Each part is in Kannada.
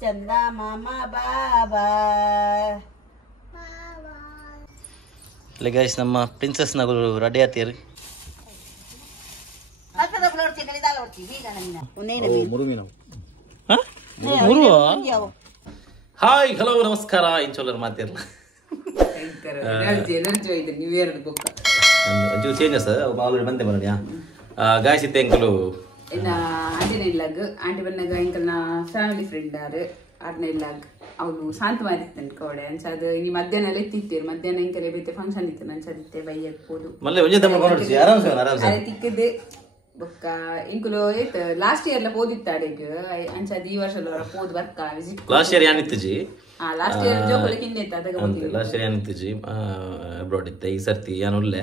ಚಂದ ಮಾಮ ಬಾಬಾ. ಇಲ್ಲ ಗೈಸ್, ನಮ್ಮ ಪ್ರಿನ್ಸಸ್ ನಗರು ರೆಡಿ ಆತೀರಿ. ಹಾಯ್ ಹಲೋ ನಮಸ್ಕಾರ. ಇಂಚೋಲರ್ ಮಾತಿರಲ್ಲ ಒಂಚೂರು ಚೇಂಜಸ್ ಆಲ್ರೆಡಿ ಬಂದೆ ಬರೋಣ. ಗಾಯ್ಸ್ ಇತ್ತೆ ಎಂಕಲು ಆಂಟಿನ ಇಲ್ಲಾಗ ಆಂಟಿ ಬಂದಾಗ ಎಂಕಲ್ನ ಫ್ಯಾಮಿಲಿ ಫ್ರೆಂಡ್ ಆರು ಆರ್ನ ಇಲ್ಲಾಗ ಅವಳು ಶಾಂತ ಮಾರಿತ್ತನ್ ಕವಡೆ ಅನ್ಸದು ಇನ್ನು ಮಧ್ಯಾಹ್ನ ಎಲ್ಲ ಎತ್ತಿತ್ತೇರು. ಮಧ್ಯಾಹ್ನ ಎಂಕಲೆ ಬೈತೆ ಫಂಕ್ಷನ್ ಇತ್ತು ಅನ್ಸದಿತ್ತೆ ಬೈಯಕ್ ಹೋದು ಅದೇ ತಿಕ್ಕದೆ ಬೊಕ್ಕ ಇಂಕುಲು ಏತ್ ಲಾಸ್ಟ್ ಇಯರ್ ಲ ಪೋದಿತ್ತ ಅಡೆಗ್ ಅಂಚದ ಈ ವರ್ಷ ಪೋದ್ ಬರ್ಕ ವಿಸಿಟ್. ಲಾಸ್ಟ್ ಇಯರ್ ಯಾನಿತ್ತಜಿ? ಲಾಸ್ಟ್ ಇಯರ್ ಜೋಕುಲಕ್ಕೆ ಹಿಂದೆ ಇತ್ತು ಅದಾಗ ಲಾಸ್ಟ್ ಇಯರ್ ಯಾನಿತ್ತಜಿ ಅಬ್ರಾಡ್ ಇತ್ತೆ. ಈ ಸರ್ತಿ ಯಾನು ಉಳ್ಳೆ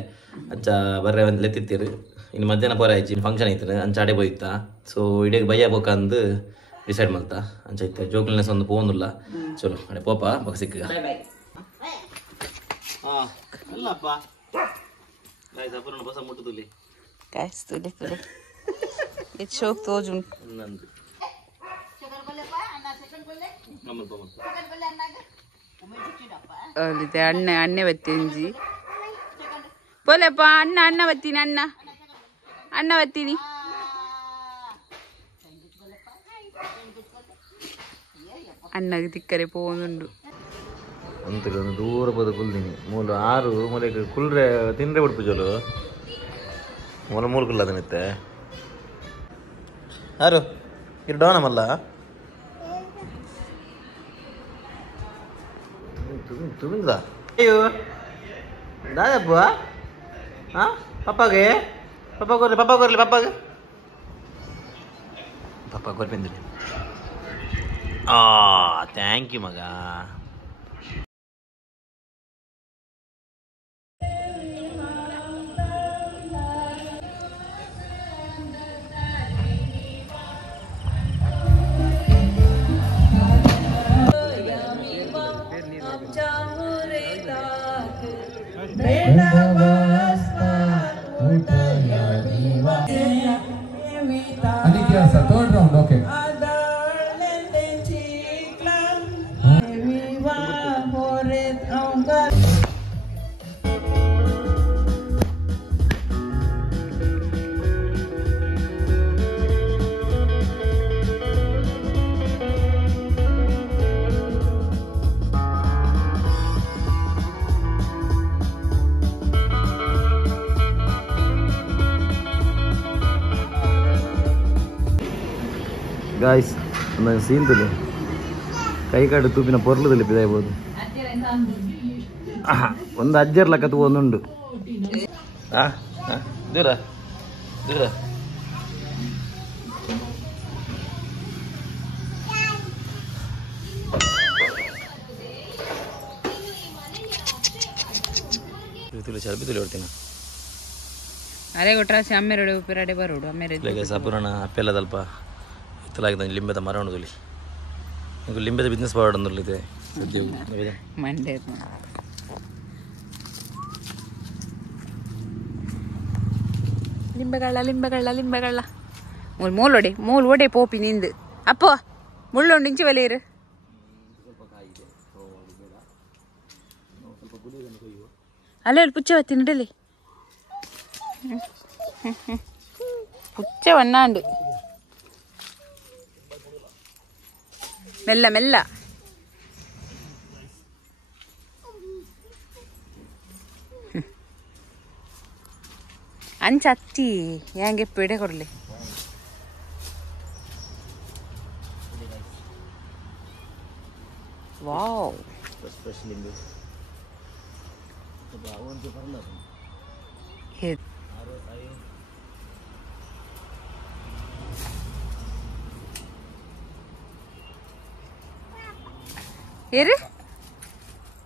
ಅಂಚ ಬರ್ರೆ ಒಂದು ಲೆತ್ತಿತ್ತೀರು. ಇನ್ನು ಮಧ್ಯಾಹ್ನ ಪೋರ ಆಯ್ತು ಫಂಕ್ಷನ್ ಐತೆ ಅಂಚ ಆಡೆ ಹೋಯ್ತಾ. ಸೊ ಇಡೀ ಬಯ್ಯ ಬೋಕಂದು ಡಿಸೈಡ್ ಮಾಡ್ತಾ ಅಂಚ ಐತೆ ಜೋಕುಲ್ನೆಸ್ ಒಂದು ಪೋಂದಿಲ್ಲ. ಚಲೋ ಅಡೆ ಪೋಪ ಬೊಕ್ಕ ಸಿಕ್ಕ. ಹಾಂ ಅಲ್ಲಪ್ಪ ಗಾಯ್ಸ್ ಅಪೂರ್ಣ ಬಸ ಮುಟ್ಟುದುಲಿ guys tuli it's shock tojun nandu alide anne vettinji pole pa anna vettini anna vettini annage tikkare povundu ಅಂತೂ ಒಂದು ದೂರ ಬದ ಕುಲ್ದಿನಿ ಮೂಲ ಆರು ಮೂಲೆಗೆ ಕುಲ್ರೆ ತಿಂದ್ರೆ ಬಿಡ್ಪು ಜೋಲು ಮೂಲ ಮೂಲ ಕುಲ್ಲ ಅದನ್ನಿತ್ತೆ ಯಾರು ಇರು ಡೋನಮಲ್ಲ ತುಮಿಂದ ಅಯ್ಯೋ ದಾದಪ್ಪ ಹಾಂ ಪಪ್ಪಾಗೆ ಪಪ್ಪಾಗೆ ಪಪ್ಪಾಗೆ ಬಂದಿರಿ. ಥ್ಯಾಂಕ್ ಯು ಮಗ. Third round, okay. ಗಾಯ್ಸ್ ಒಂದು ಸೀನ್ ತುಲಿ ಕೈ ಕಾಡು ತೂಪಿನ ಪೊರ್ಲು ತಲುಪಿದಾಯ್ಬೋದು. ಒಂದು ಅಜ್ಜರ್ ಲೆಕ್ಕ ಒಂದುಂಡು ದೂರ ದೂರ ತುಲಿ ಚರ್ಬಿ ತುಲಿ ಹೊಡ್ತೀನಿ. ಅರೆ ಗೊಟ್ರಾಸಿ ಅಮ್ಮೆರಡು ಉಪ್ಪಿರಾಡೆ ಬರೋಡು ಅಮ್ಮೆರಡು ಸಪುರಣ ಅಪ್ಪೆಲ್ಲದಲ್ಪ ಇತ್ತಲಾಗಿದೆ ಲಿಂಬೆದ ಮರ ಉಣದಲ್ಲಿ ನೀವು ಲಿಂಬೆದ ಬಿಸ್ನೆಸ್ ಮಾಡೋದಿದೆ ಮಂಡ್ಯ ಲಿಂಬೆಗಳ ಮೂಲ್ ಒಡೆ ಪೋಪಿ ನಿಂದು ಅಪ್ಪೋ ಮುಳ್ಳುಂಡು ಇಂಚಿ ಒಲೆಯಿರು ಅಲ್ಲ ಪುಚ್ಚ ಹೊತ್ತಿ ನಡಲಿ ಪುಚ್ಚ ಒನ್ನಾಂಡು ಮೆಲ್ಲ ಮೆಲ್ಲ ಅಂಚ ಹತ್ತಿ ಹೆಂಗೆ ಪೇಡೆ ಕೊಡಲಿ. ವಾವ್ ಏರು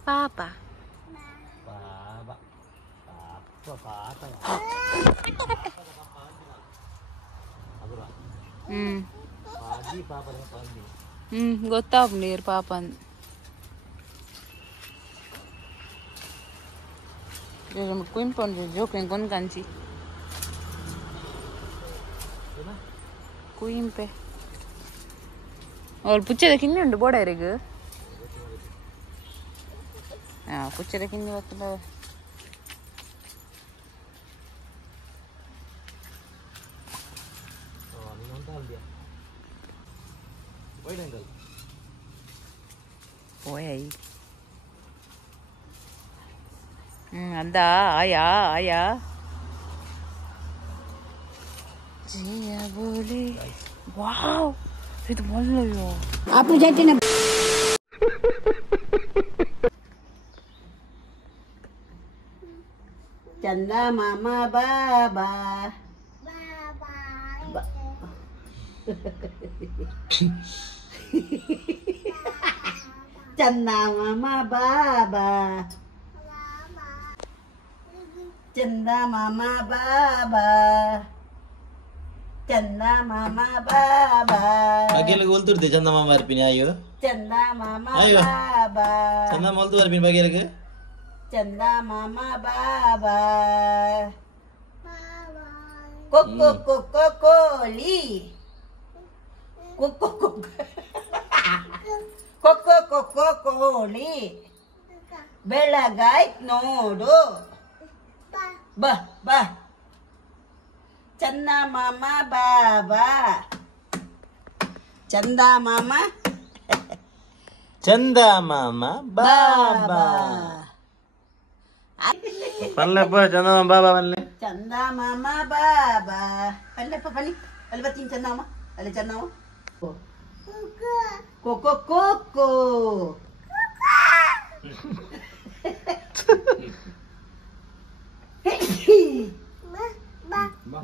ಪಾಪ ಗೊತ್ತಾಗ ನೀರು ಪಾಪ ಅಂದ್ ಕುಂಪೊಂದು ಜೋಕು ಕೊಂದು ಕಂಚಿ ಕುಯಿಂಪೆ ಅವ್ರು ಪುಚ್ಚದ ಕಿನ್ನಿ ಉಂಟು ಬೋಡರಿಗೆ ಪುಚ್ಚದ ಕಿನ್ನಿ ಗೊತ್ತಿಲ್ಲ പോയായി എന്താ ആയാ ആയാ ജിയാ ബോലെ വാവ് ഇത് മല്ലയോ आपू जाते ना चंदा मामा बाबा चंदा मामा बाबा चंदा मामा बाबा चंदा मामा बाबा bagel goltur de chanda mama arpini ayo चंदा मामा Ayo. बाबा chanda moltu arpini bagel ke चंदा मामा बाबा कोको कोको कोली कोको कोको कोको कोको कोली ಬೆಳಗಾಯ್ತು ನೋಡು ಬಾ ಬಾ ಚಂದ ಮಾಮ ಬಾಬಾ ಚಂದ ಮಾಮ chanda mama baba palle pa chanda mama baba palle ಚಂದ ಮಾಮ ಬಾಬಾ ಅಲ್ಲಪ್ಪ ಬನ್ನಿ ಅಲ್ಲಿ ಬರ್ತೀನಿ ಚಂದಮ್ಮ ಅಲ್ಲಿ Chandamma cocoa cocoa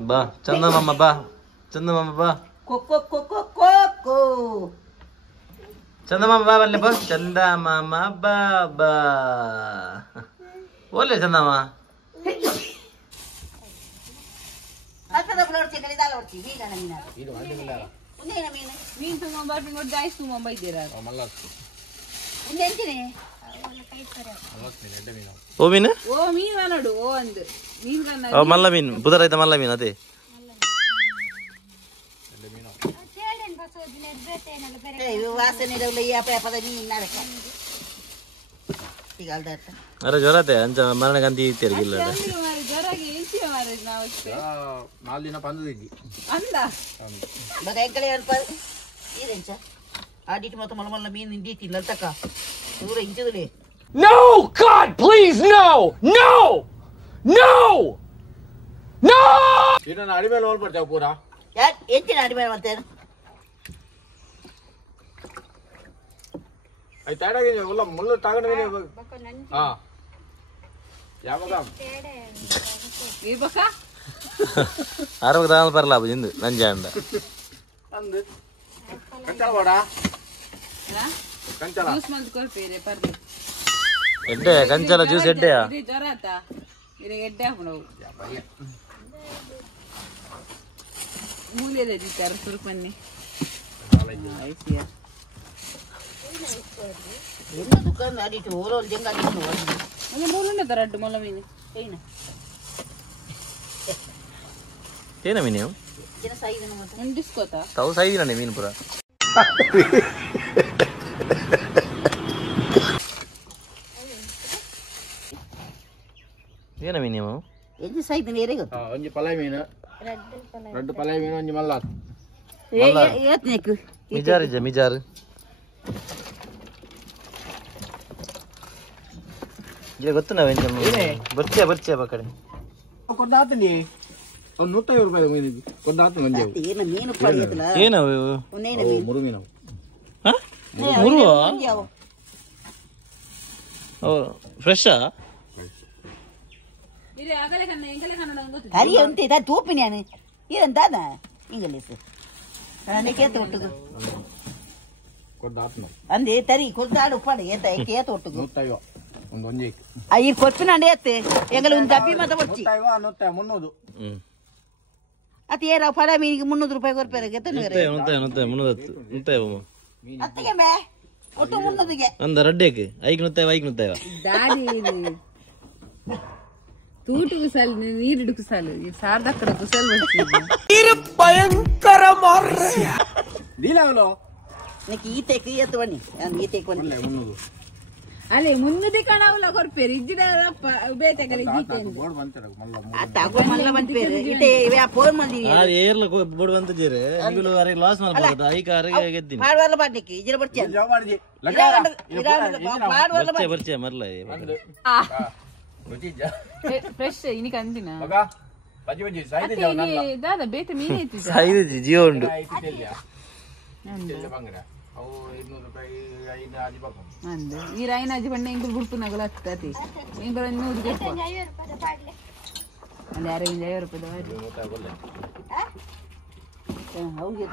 ba chanda mama ba cocoa cocoa cocoa chanda mama baba palle pa chanda mama baba ole chanda mama ಅಲ್ಪದ ನೋಡ್ತಿ ಕಲಿದಾಲ ನೋಡ್ತಿ ಈಗ ನಮೀನ ಉಂದೇನ ಮೀನು ಮೀನ್ ತಗೊಂಬರ್ತೀನಿ ನೋಡಿ ಜಾಯ್ಸ್ ತಗೊಂಬೈದ್ದೀರಾ ಉಂದೆ ಎಂತಿನಿ o mean ಓ ಮೀನ್ ನೋಡು ಓ ಅಂದು ಮೀನ್ oh malla mean budaraita malla mean ade ವಾಸನೆ ಇರಲ್ಲ ಪದ ನೀನು ನಾಡಕ ಈಗ ಅಲ್ದ are jorate anja marana gandhi tergilla ಜ್ವರಾಗಿ ಏನ್ಸಿಯ ಮಾರ ನಾವು ನಾಲ್ಕು ದಿನ ಬಂದಿದ್ದಿ ಅಂದ ಮಗ ಎಂಕಲೆ ಅಲ್ಪ ಇದೇಂಚ ಆಡಿಟ್ ಮತ್ತು ಮಲಮಲ್ಲ ಮೀನು ಇಂದೀತಿಲ್ಲ ತಕ ದೂರ ಇಂಚದಲ್ಲಿ No! God, please, no! No! No! No! ಇದನ್ನ ಅಡಿಮೆ ಲೋಲ್ ಬರ್ತಾವ ಪೂರಾ ಯಾಕೆ ಎಂಚಿನ ಅಡಿಮೆ ಮಾಡ್ತೇನೆ ಅಯ್ಯ ತಡಗೆ ಒಲ್ಲ ಮುಳ್ಳು ತಾಗಣೆ ಹಾ ಯಾವಾಗ ಇರ್ಬೇಕಾ arok dal parla bujindu nanjanda ಅಂದು ಕಂಚಳ ಬೇಡ ಕಂಚಳ juice ಮಂದ್ ಕೊಡ್ಬೇರೆ ಪರ್ದು edde kanchala juice edde ya ಇದು ಜ್ವರ ಆತ ಇದು ಎಡ್ಡೆ ಹಾಕೊಂಡು ಮೂಲೆ ದಿಕ್ಕಾರ ಸುರುಪನ್ನಿ ಐಸಿಯ ಎಲ್ಲ ದುಕಾನ್ ಆಡಿಟ್ಟು ಓಲೋಲ್ ಜಂಗ ಆಡಿಟ್ಟು ಅದು ಮೂಲನೆ ತರಡ್ಡು ಮೊಲ ಮೀನು ಏನು tena miniu ಜನ ಸಾಯಿದನ ಮತ್ತೆ ಒಂದು ಡಿಸ್ಕೋತಾ tau saidina ne mean pura tena miniu ಎಂಜಿ ಸಾಯಿದನ ಏರೆಗೋ ಒಂಜಿ ಪಲಾಯ ಮೀನು ರೆಡ್ ಪಲಾಯ ಮೀನು ಒಂಜಿ ಮಲ್ಲ ಏತ್ನೇಕು mijar je gottu na venjam ಬರ್ಚೆ ಬಕಡೆ ಕೊಡ್ದಾತೀನಿ ಒಂದು 150 ರೂಪಾಯಿ ಮೀನು ಕೊಡ್ದಾತೀನಿ ಒಂಜಿ ಏನ ಮೀನು ಪಡೆಯತಲ್ಲ ಏನವು ಒಂದೇನ ಮೀನು ಮುರು ಮೀನು ಹ ಮುರುವ ಯಾವ ಓ ಫ್ರೆಶ್ ಆ ಇದು ಆಗಲೇ ಕಣ್ಣ ಎಂಗಲೇ ಕಣ್ಣ ನಂಗೆ ಗೊತ್ತಿಲ್ಲ ಕರಿ ಉಂಟೆ ತಾ ತೂಪಿ ನಾನು ಇರಂತಾದ ಇಂಗ್ಲೀಷ್ ನನಗೆ ಕೇತ ಒಟ್ಟುಗು ಕೊಡ್ದಾತೀನಿ ಅಂದೆ ತರಿ ಕೊಡ್ದಾಡು ಪಡೆ ಏತ ಕೇತ ಒಟ್ಟುಗು 150 ಒಂದು ಒಂಜಿ ಈ ಕೊಪ್ಪಿನಂಡೆ ಎತ್ತೆ ಎಂಗಲ ಒಂದು ಡಬ್ಬಿ ಮತ ಕೊಡ್ಚಿ 150 300 ಅತಿ ಏರ ಪಡ ಮೀನಿಗೆ 300 ರೂಪಾಯಿ ಕೊರ್ಪೇರ ಗೆತ್ತನು ಅತ್ತಿಗೆ ಮೇ ಒಟ್ಟು 300ಗೆ ಅಂದ ರಡ್ಡೆಗೆ ಐಕ್ ನುತ್ತೇವ ದಾಡಿ ತೂಟು ಕುಸಾಲು ನೀರು ಕುಸಾಲು ಈ ಸಾರ್ದಕ್ಕಡ ಕುಸಾಲು ಬರ್ತೀವಿ ಭಯಂಕರ ಮಾರ್ರೆ ದೀಲಾಗಲು నీకు ఈతెక్కి ఈత పని ఈతెక్కి పని ಅಲ್ಲೇ ಮುನ್ನದೆ ಕಣಾವುಲ ಕೊರ್ಪೇರಿ ಇಜ್ಜಿಡ ಬೇತೆಗಲ ತಗೋ ಮಲ್ಲ ಬಂದ್ಪೇರು ಇಟೆ ಫೋನ್ ಮಾಡಿ ಏರ್ಲ ಬೋರ್ಡ್ ಬಂತ ಜೇರೆ ನಿಗುಲು ಅರೆ ಲಾಸ್ ಮಾಡ್ಬೋದು ಐಕ ಅರೆ ಗೆದ್ದಿನಿ ಪಾಡ್ವರ್ಲ ಬಾಡ್ಲಿಕ್ಕೆ ಇಜ್ಜಿಡ ಬರ್ತೀಯ ಬರ್ಚೆ ಮರ್ಲ ಫ್ರೆಶ್ ಇನಿಕ ಅಂದಿನ ಬಜ್ಜಿ ಬಜ್ಜಿ ಸೈದೆ ಜಾವ ನಲ್ಲ ದಾದ ಬೇತೆ ಮೀನೆ ಐತಿ ಸೈದೆ ಜಿಯೋ ಉಂಡು ಬಂಗರ ಅವು 200 ರೂಪಾಯಿ 5 ಆಜಿ ಬಾಕು ಅಂದೆ ಈ ರೈನ ಅಜ್ಜಿ ಬಣ್ಣ ಇಂಗು ಗುಡ್ತು ನಗಲ ಹತ್ತತಿ ಇಂಗರ 100 ಗೆಪ್ಪ ಅಲ್ಲಿ 50 ರೂಪಾಯಿ ಬಾಡ್ಲಿ ಹೌದು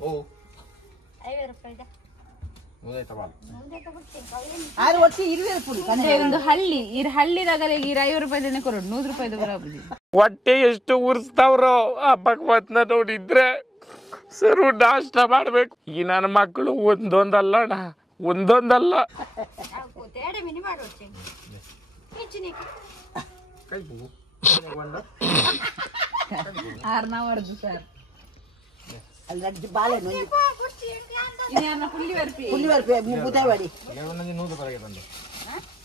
ಓ 50 ರೂಪಾಯಿ ಮುದೈತ ಬಾಲ್ ಆರು ವರ್ಷ 20 ರೂಪಾಯಿ ಒಂದು ಹಳ್ಳಿ ಈ ಹಳ್ಳಿದಾಗಲೇ ಈ 50 ರೂಪಾಯಿದನೆ ಕೊರೋಡು 100 ರೂಪಾಯಿದ ಬರಾಬುದಿ ಹೊಟ್ಟೆ ಎಷ್ಟು ಉರ್ಸ್ತಾವ್ರೋ ಆ ಭಗವತ್ನ ನೋಡಿದ್ರೆ ಸರು ನಾಷ್ಟ ಮಾಡ್ಬೇಕು ಈ ನನ್ನ ಮಕ್ಕಳು ಒಂದೊಂದಲ್ಲ ತೇಡೆ ಮಿನಿ ಮಾಡೋಚೆ ಕಿಚನಿ ಕೈ ಬು ಆರ್ನ ವರ್ದು ಸರ್ ಅಲ್ಲಿ ಬಾಳೆ ನೋಡಿ ಇನ್ಯಾನ ಫುಲ್ಲಿ ವರ್ಪಿ ಮುದ್ದಾವಾಡಿ 100 ರೂಪಾಯಿಗೆ ಬಂದು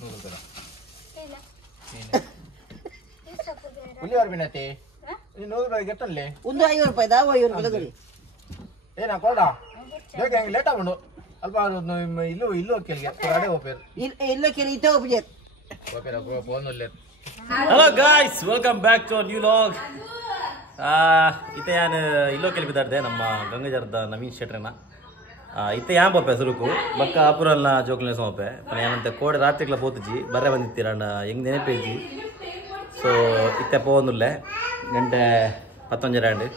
100 ರೂಪಾಯಿ ಇಲ್ಲ ಹುಲಿ ವರ್ಬಿನತೆ 100 ರೂಪಾಯಿಗೆ ಎತ್ತಲ್ಲೇ ಒಂದು 50 ರೂಪಾಯಿದ 50 ರೂಪಾಯಿ ಏನ ಕೊಡ ಬೇಗ ಹಂಗೆ ಲೇಟ್ ಆಗ್ಬಿಡು ಅಲ್ಪ ಇಲ್ಲೂ ಕೇಳಿಗೆ ಅಡೆ ಓಪೇರ್ ಇಲ್ಲೋ ಕೇಳಿ ಇತ್ತ ಒಬ್ಬಜೆ ಓಪೇರ ಫೋನ್ ಅಲ್ಲೇ hello guys welcome back to new vlog ಇತ್ತೆ ಯಾನ್ ಇಲ್ಲೋ ಕೆಲ್ ಬಿದ್ದಾಡ್ದೆ ನಮ್ಮ ಗಂಗಜರ್ದ ನವೀನ್ ಶೆಟ್ರನ ಇತ್ತೆ ಯಾನ್ ಪೋಪೆ ಸುರುಕು ಬಕ್ಕ ಅಪುರಲ್ನ ಜೋಕ್ಲನೆ ಸೋಪೆ ಪನ ಏನಂತೆ ಕೋಡೆ ರಾತ್ರಿಗ್ಲ ಪೋತುಜಿ ಬರ್ರೆ ಬಂದಿತ್ತೀರಂಡ ಹೆಂಗ್ ನೆನಪೇಜಿ ಸೊ ಇತ್ತೆ ಪೋವೊಂದುಲ್ಲೆ ಗಂಟೆ 11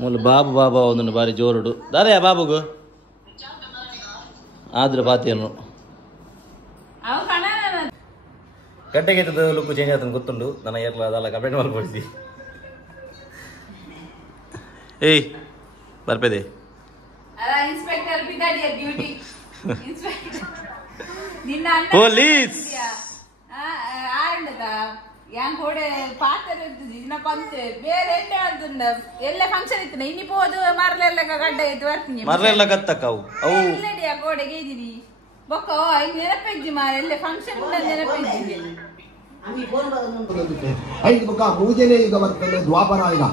ಮೂಲ ಬಾಬಾ ಒಂದೊಂದು ಬಾರಿ ಜೋರುಡು ದಾರೆ ಬಾಬುಗು ಆದ್ರೆ ಪಾತಿಯನ್ನು ಗಂಟೆಗೆ ಲುಕ್ ಚೇಂಜ್ ಆಯ್ತು ಗೊತ್ತುಂಡು ನನ್ನ ಏರ್ಲ ಅದೆಲ್ಲ ಕಮೆಂಟ್ ಮಾಡ್ಕೊಡ್ತಿ ಏಯ್ ಬರ್ಪೇದೆ ಇನ್ಸ್ಪೆಕ್ಟರ್ ಬಿದಾಡಿಯ ಬ್ಯೂಟಿ ಇನ್ಸ್ಪೆಕ್ಟರ್ ನಿನ್ನ ಪೊಲೀಸ್ ಆಂಡದ ಯಾನ್ ಕೋಡೆ ಪಾತ್ರ ಇನ್ನ ಕೊಂತೆ ಬೇರೆ ಎಂಡೆ ಅಂತಂದ ಎಲ್ಲ ಫಂಕ್ಷನ್ ಇತ್ತು ಇನ್ನಿ ಪೋದು ಮರಲೆಲ್ಲ ಗಡ್ಡ ಎದ್ದು ಬರ್ತೀನಿ ಮರಲೆಲ್ಲ ಗತ್ತಕ್ಕವು ಅವು ಇಲ್ಲಡಿಯ ಕೋಡೆಗೆ ಇದ್ದೀರಿ ಬೊಕ್ಕ ಈಗ ನೆನಪಿಜ್ಜಿ ಮಾರ ಎಲ್ಲ ಫಂಕ್ಷನ್ ಉಂಡ ನೆನಪಿಜ್ಜಿಗೆ ಐದು ಬೊಕ್ಕ ಪೂಜೆನೇ ಈಗ ಬರ್ತದೆ ದ್ವಾಪರ ಈಗ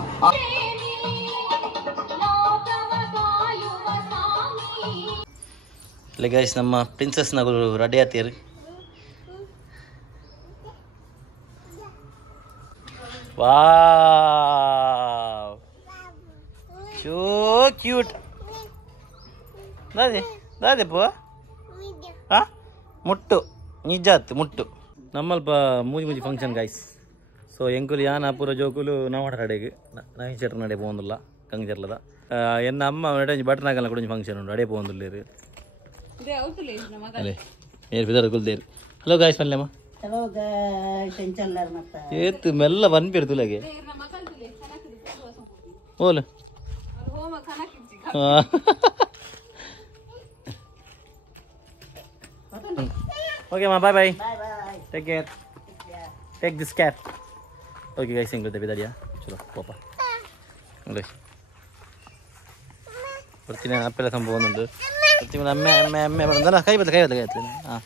ಇಲ್ಲ ಗೈಸ್ ನಮ್ಮ princess ನಗರು ready ಆತೀರಿ wow so cute ದಾದೆ ಪೋ ಮುಟ್ಟು ನಿಜಾತ್ ಮುಟ್ಟು ನಮ್ಮಲ್ಪ ಮೂಜಿ ಫಂಕ್ಷನ್ ಗೈಸ್ ಸೊ ಎಂಕುಲು ಯಾನ ಪೂರ ಜೋಕುಲು ನಾವು ಅಡೆಗೆ ನವೀನ್ ಶೆಟ್ರ್ ನಡೆ ಪೋಂದಿಲ್ಲ ಕಂಗ್ಜರ್ಲದ ಎನ್ನ ಅಮ್ಮ ನಡೆ ಬಟ್ನಾಗಲ್ಲ ಕೂಡ ಫಂಕ್ಷನ್ ಉಂಟು ಅಡೆ ಪೋಂದಿಲ್ಲೇರು ಅಲ್ಲೇ ಏರ್ ಬಿದಾರ ಕುಲ್ದೇರು ಹಲೋ ಗಾಯ್ಸ್ ಮಲ್ಲೆಮ್ಮ ಹಲೋ ಟೆನ್ಷನ್ಲಾರ ಮತ್ತೆ ಏತು ಮೆಲ್ಲ ಬಂದ್ಬಿಡ್ತು ತುಲಗೆ ಓಲು ಓಕೆ ಮಾ bye bye take care take this cap okay guys ಹಿಂಗೆ ಬಿದ್ದಾಡಿಯಾ ಚಲೋ ಪಾಪ ನೋಡಿ ಬರ್ತೀನಿ ಅಪ್ಪೆಲ್ಲ ಸಂಭವ ಒಂದೊಂದು ಬರ್ತೀನಿ ಅಮ್ಮೆ ಬಂದಲ್ಲ ಕೈ ಬದಲು ಹಾಂ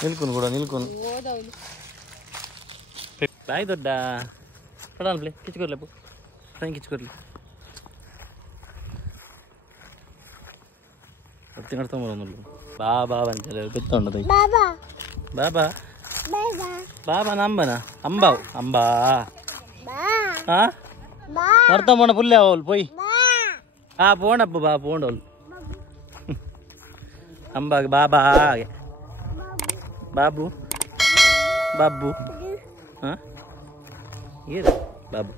ನಿಲ್ಕುನ್ ಕೂಡ ನಿಲ್ಕುನ್ ಬಾಯ್ ದೊಡ್ಡ ಪಡಾನ್ಪ್ಲೆ ಕಿಚ್ಕೊರ್ಲೆಪ್ಪು ಹೆಂಗೆ ಕಿಚ್ಕೊರ್ಲಿ ಹೊತ್ತಿ ನಡ್ಕೊಂಬರೋನು ಬಾಬಾ ಬಂಚಲ್ಲ ಗೊತ್ತುಂಡದು ಬಾಬಾ ಬಾಬಾ ನಂಬನ ಅಂಬಾವು ಅಂಬಾ ಹಾ ಅರ್ಥ പോണ പുല്ല അവൾ പോയി ആ പോണപ്പ ബാ പോണ്ടോൾ അമ്പ ബാബാ ബാബു ബാബു ആ ബാബു